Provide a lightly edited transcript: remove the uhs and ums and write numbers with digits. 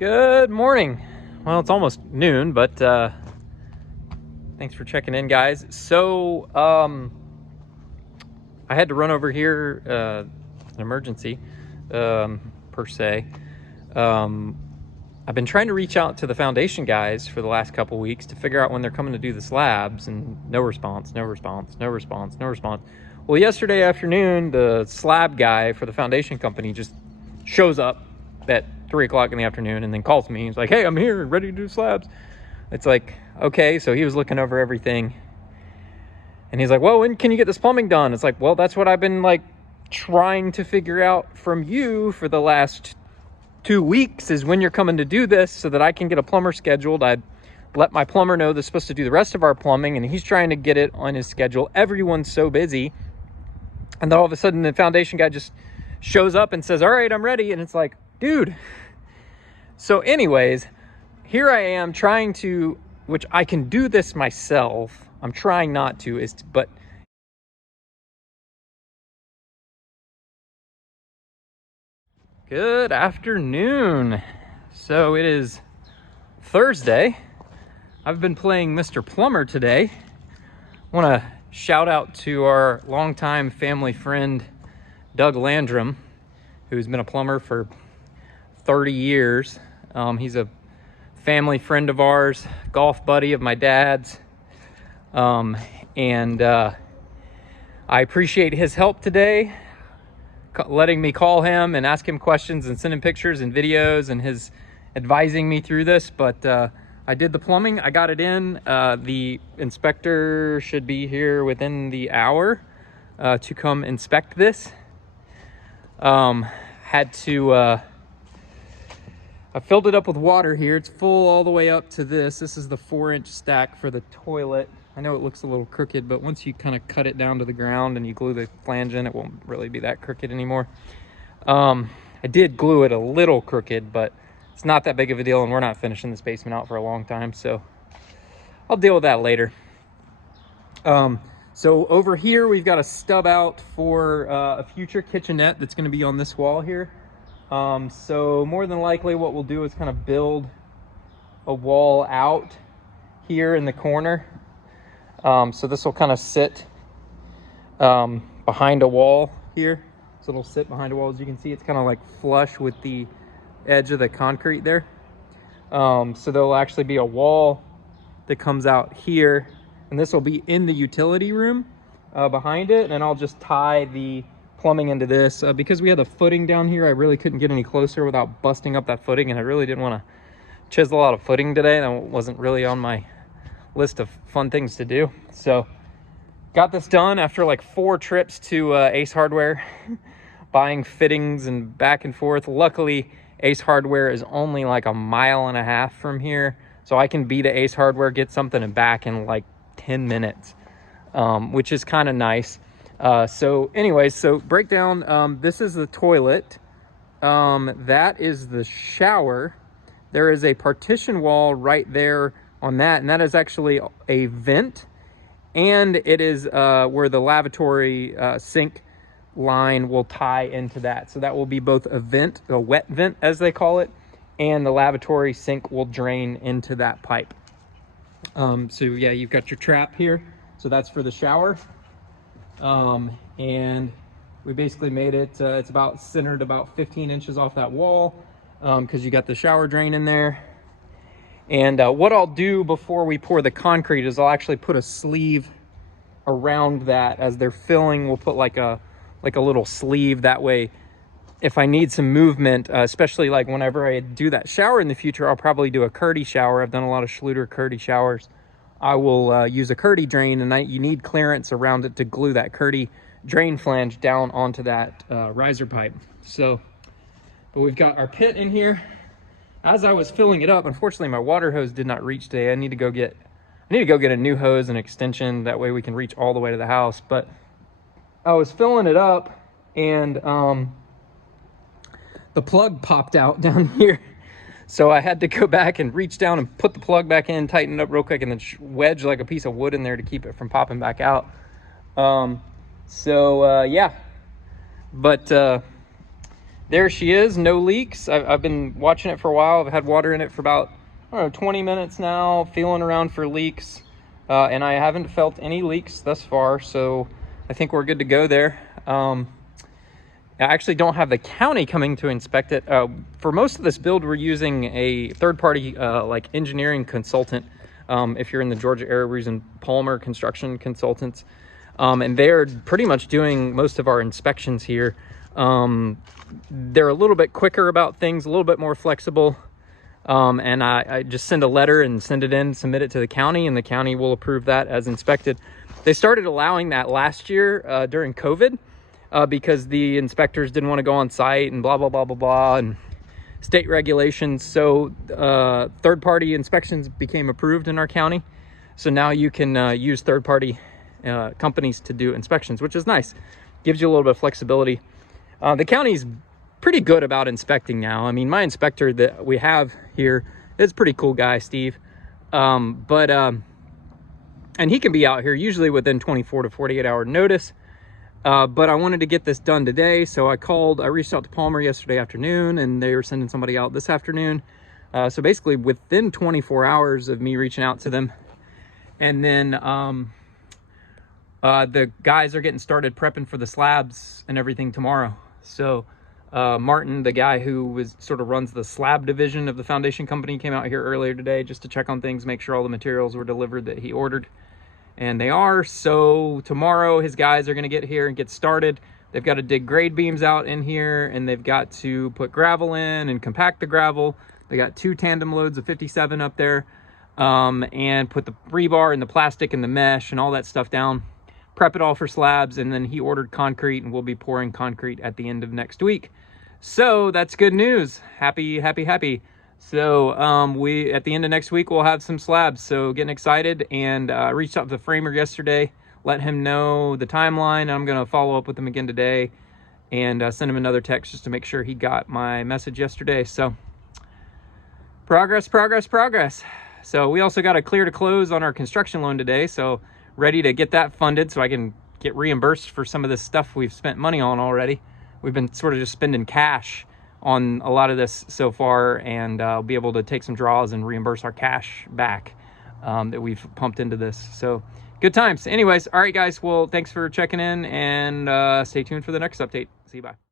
Good morning. Well, it's almost noon, but thanks for checking in, guys. So I had to run over here, an emergency per se. I've been trying to reach out to the foundation guys for the last couple weeks to figure out when they're coming to do the slabs, and no response. Well, yesterday afternoon, the slab guy for the foundation company just shows up at 3 o'clock in the afternoon and then calls me. He's like, "Hey, I'm here, ready to do slabs." It's like, okay, so he was looking over everything. And he's like, "Well, when can you get this plumbing done?" It's like, well, that's what I've been like trying to figure out from you for the last 2 weeks, is when you're coming to do this so that I can get a plumber scheduled. I let my plumber know they're supposed to do the rest of our plumbing, and he's trying to get it on his schedule. Everyone's so busy. And then all of a sudden the foundation guy just shows up and says, "All right, I'm ready." And it's like, dude. So anyways, here I am trying to, which I can do this myself. I'm trying not to, but good afternoon. So it is Thursday. I've been playing Mr. Plumber today. I want to shout out to our longtime family friend, Doug Landrum, who's been a plumber for 30 years. He's a family friend of ours, golf buddy of my dad's. And I appreciate his help today, letting me call him and ask him questions and send him pictures and videos, and his advising me through this. But I did the plumbing, I got it in. The inspector should be here within the hour to come inspect this. I filled it up with water here. It's full all the way up to this. This is the 4-inch stack for the toilet. I know it looks a little crooked, but once you kind of cut it down to the ground and you glue the flange in, it won't really be that crooked anymore. I did glue it a little crooked, but it's not that big of a deal, and we're not finishing this basement out for a long time, so I'll deal with that later. So over here, we've got a stub out for a future kitchenette that's going to be on this wall here. So more than likely what we'll do is kind of build a wall out here in the corner. So this will kind of sit behind a wall here. So it'll sit behind a wall. As you can see, it's kind of like flush with the edge of the concrete there. So there'll actually be a wall that comes out here, and this will be in the utility room behind it. And I'll just tie the plumbing into this. Because we had the footing down here, I really couldn't get any closer without busting up that footing, and I really didn't want to chisel out a footing today. That wasn't really on my list of fun things to do. So got this done after like 4 trips to Ace Hardware, buying fittings and back and forth. Luckily, Ace Hardware is only like 1.5 miles from here, so I can be to Ace Hardware, get something, and back in like 10 minutes, which is kind of nice. So anyways, so breakdown, this is the toilet. That is the shower. There is a partition wall right there on that, and that is actually a vent, and it is where the lavatory sink line will tie into that. So that will be both a vent, a wet vent as they call it, and the lavatory sink will drain into that pipe. So yeah, you've got your trap here. So that's for the shower. And we basically made it, it's about centered about 15 inches off that wall, because you got the shower drain in there. And what I'll do before we pour the concrete is I'll actually put a sleeve around that. As they're filling, we'll put like a little sleeve. That way, if I need some movement, especially like whenever I do that shower in the future, I'll probably do a Curdy shower. I've done a lot of Schluter Curdy showers. I will use a Curdy drain, and you need clearance around it to glue that Curdy drain flange down onto that riser pipe. So, but we've got our pit in here. As I was filling it up, unfortunately my water hose did not reach today. I need to go get a new hose and extension. That way we can reach all the way to the house. But I was filling it up, and the plug popped out down here. So I had to go back and reach down and put the plug back in, tighten it up real quick, and then wedge like a piece of wood in there to keep it from popping back out. Yeah, but there she is, no leaks. I've been watching it for a while. I've had water in it for about, I don't know, 20 minutes now, feeling around for leaks. And I haven't felt any leaks thus far, so I think we're good to go there. I actually don't have the county coming to inspect it. For most of this build, we're using a third-party like engineering consultant. If you're in the Georgia area, we're using Palmer Construction Consultants. And they're pretty much doing most of our inspections here. They're a little bit quicker about things, a little bit more flexible. And I just send a letter and send it in, submit it to the county, and the county will approve that as inspected. They started allowing that last year during COVID because the inspectors didn't want to go on site and blah, blah, blah, blah, blah, and state regulations. So third-party inspections became approved in our county. So now you can use third-party companies to do inspections, which is nice. Gives you a little bit of flexibility. The county's pretty good about inspecting now. I mean, my inspector that we have here is a pretty cool guy, Steve. And he can be out here usually within 24 to 48 hour notice. But I wanted to get this done today, so I reached out to Palmer yesterday afternoon, and they were sending somebody out this afternoon. So basically within 24 hours of me reaching out to them. And then the guys are getting started prepping for the slabs and everything tomorrow. So Martin, the guy who sort of runs the slab division of the foundation company, came out here earlier today just to check on things, make sure all the materials were delivered that he ordered. And they are. So tomorrow his guys are going to get here and get started. They've got to dig grade beams out in here, and they've got to put gravel in and compact the gravel. They got 2 tandem loads of 57 up there, and put the rebar and the plastic and the mesh and all that stuff down. Prep it all for slabs, and then he ordered concrete, and we'll be pouring concrete at the end of next week. So that's good news. Happy, happy, happy. So at the end of next week, we'll have some slabs. So getting excited, and reached out to the framer yesterday, let him know the timeline. I'm going to follow up with him again today and send him another text just to make sure he got my message yesterday. So progress, progress, progress. So we also got a clear to close on our construction loan today. So ready to get that funded so I can get reimbursed for some of this stuff we've spent money on already. We've been sort of just spending cash on a lot of this so far, and I'll be able to take some draws and reimburse our cash back that we've pumped into this. So good times. Anyways, all right, guys. Well, thanks for checking in, and stay tuned for the next update. See you. Bye.